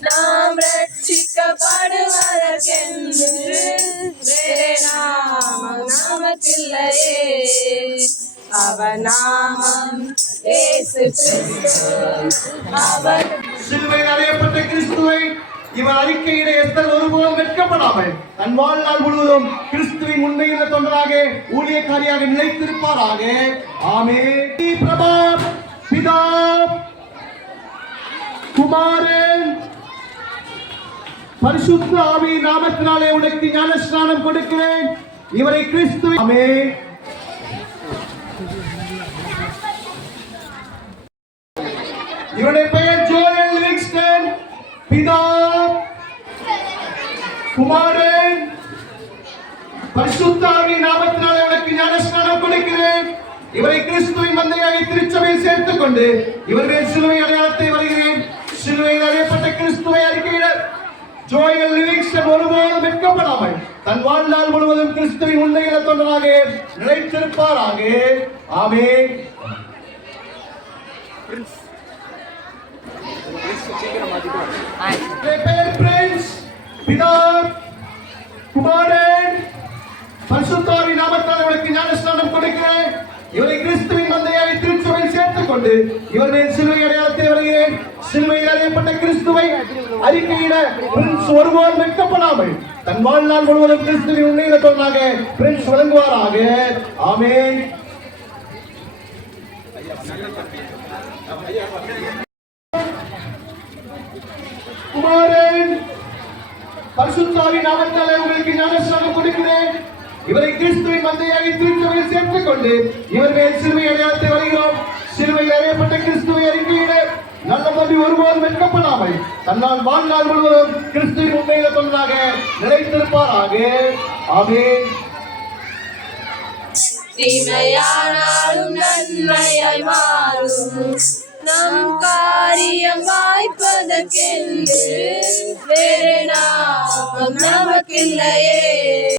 நாம் ரட்சிக்கப்படுவதற்கென்று வேறே நாமம் நமக்கில்லையே அவர் நாமம் சிலுவையில் அறியப்பட்ட கிறிஸ்துவை இவர் அறிக்கையிட எத்தனை ஒருபோதும் வெட்கப்படாமல் தன் வாழ்நாள் முழுவதும் கிறிஸ்துவின் உண்மையுள்ள தொண்டராக ஊழியக்காரியாக நிலைத்திருப்பாராக. ஆமே பிரபா பிதா குமாரன் பரிசுத்த ஆவி நாமத்தினாலே உனக்கு ஞானஸ்நானம் கொடுக்கிறேன். இவரை கிறிஸ்து ஆமே இவருடைய பெயர் ஜோயல் லிவிங்ஸ்டன். பிதா குமாரன் பரிசுத்த ஆவி நாமத்தினாலே உனக்கு ஞானஸ்நானம் கொடுக்கிறேன். இவரை கிறிஸ்துவின் மந்தையாக திருச்சபையில் சேர்த்துக் கொண்டு இவருடைய சிலுவை அடையாளத்தை வருகிறேன் சிலுவையில் அறையப்பட்ட கிறிஸ்துவை அறிக்கையிட ஜோயல் லிவிங்ஸ்டன் ஒருபோதும் வெட்கப்படாமல் தன் வாழ்நாள் முழுவதும் கிறிஸ்துவின் உண்மையில தொண்டராக நிலைத்திருப்பாராக. பிரின்ஸ் பிதா குமாரன். பரிசுத்தாவி நாமத்தால் அவளுக்கு ஞானஸ்நானம் கொடுக்கிறேன். இவரை சேர்த்துக் கொண்டு இவர் மேல் சிலுவை அடையாளத்தை வருகிறேன். சிலுவையில் அறியப்பட்ட கிறிஸ்துவை அறிக்கையிட பிரின்ஸ் ஒருபோதும் வெட்கப்படாமல் தன் வாழ்நாள் முழுவதும் கிறிஸ்துவின் உண்மையில தொன்னாக பிரின்ஸ் வழங்குவாராக ஆமென். குமாரன் பரிசுத்தாவி நாமத்தாலே உங்களுக்கு ஞானஸ்நானம் கொடுக்கிறேன். இவரை கிறிஸ்துவின் மந்தையாக திருச்சபையில் சேர்த்துக் கொண்டு இவர் மேல் சிலுவை அடையாளத்தை வருகிறோம். சிலுவையில் அறியப்பட்ட கிறிஸ்துவை அறிக்கையிட நல்ல தம்பி ஒருபோதும் வெட்கப்படாமல் தன்னால் வாழ்நாள் முழுவதும் கிறிஸ்துவின் உண்மையில தொண்டனாக நிலைத்திருப்பாராக. ஆமென். தீமையானாலும் நன்மையாய் மாறும். நம் காரியம் வாய்ப்பதற்கென்று வேறு நாமம் நமக்கில்லையே.